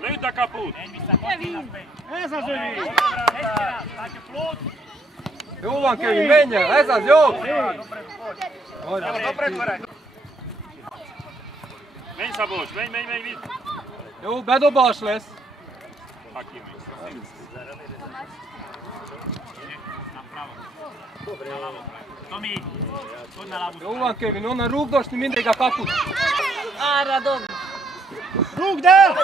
Linda kaput! Ez az övé! Jó van, Kevin, menjen! Ez az, jó! Menj Szabolcs, menj, vidd! Jó, bedobás lesz! Aki megy. Tomi, tud na lábút. Jó van, Kevin, onnan rúgdosni mindig a kaput! Arra dob! Rúgd el!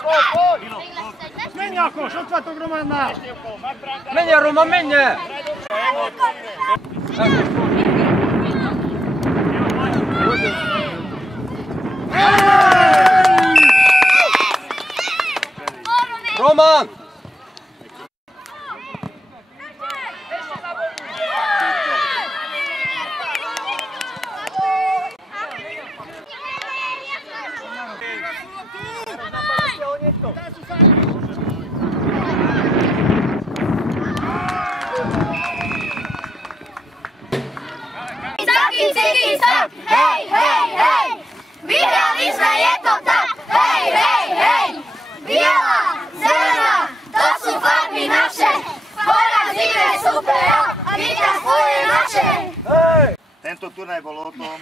Menj akkor, ott vagytok Románnál! Menjen, Roman, menjen! Roman! Hej, hej, hej! Vyhrali sme, je to tak! Hej, hej, hej! Biela, zelená, to sú farby naše! Porazíme supera a víťaz bude naše! Tento turnaj bol o tom,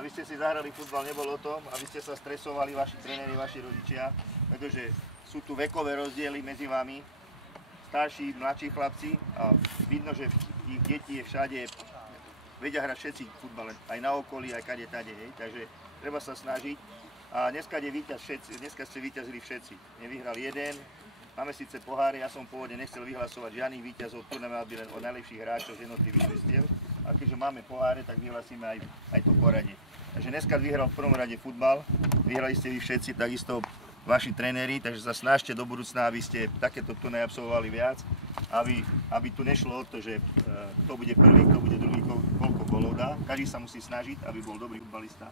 aby ste si zahrali futbal, nebol o tom, aby ste sa stresovali, vaši tréneri, vaši rodičia, pretože sú tu vekové rozdiely medzi vami, starší, mladší chlapci a vidno, že ich detí je všade, vedia hrať všetci futbal, aj na okolí, aj kade tade, hej, takže treba sa snažiť. A dneska ste víťazili všetci, nevyhral jeden, máme síce poháre, ja som pôvodne nechcel vyhlasovať žiadnych víťazov, turnaj mal byť len od najlepších hráčov z jednotlivých vrstiev, a keďže máme poháre, tak vyhlasíme aj to poradie. Takže dneska vyhral v prvom rade futbal, vyhrali ste vy všetci, takisto vaši tréneri, takže sa snažte do budúcna, aby ste takéto turnaje absolvovali viac, aby tu nešlo o to, že kto bude prvý, kto bude druhý, koľko golov dá. Každý sa musí snažiť, aby bol dobrý futbalista.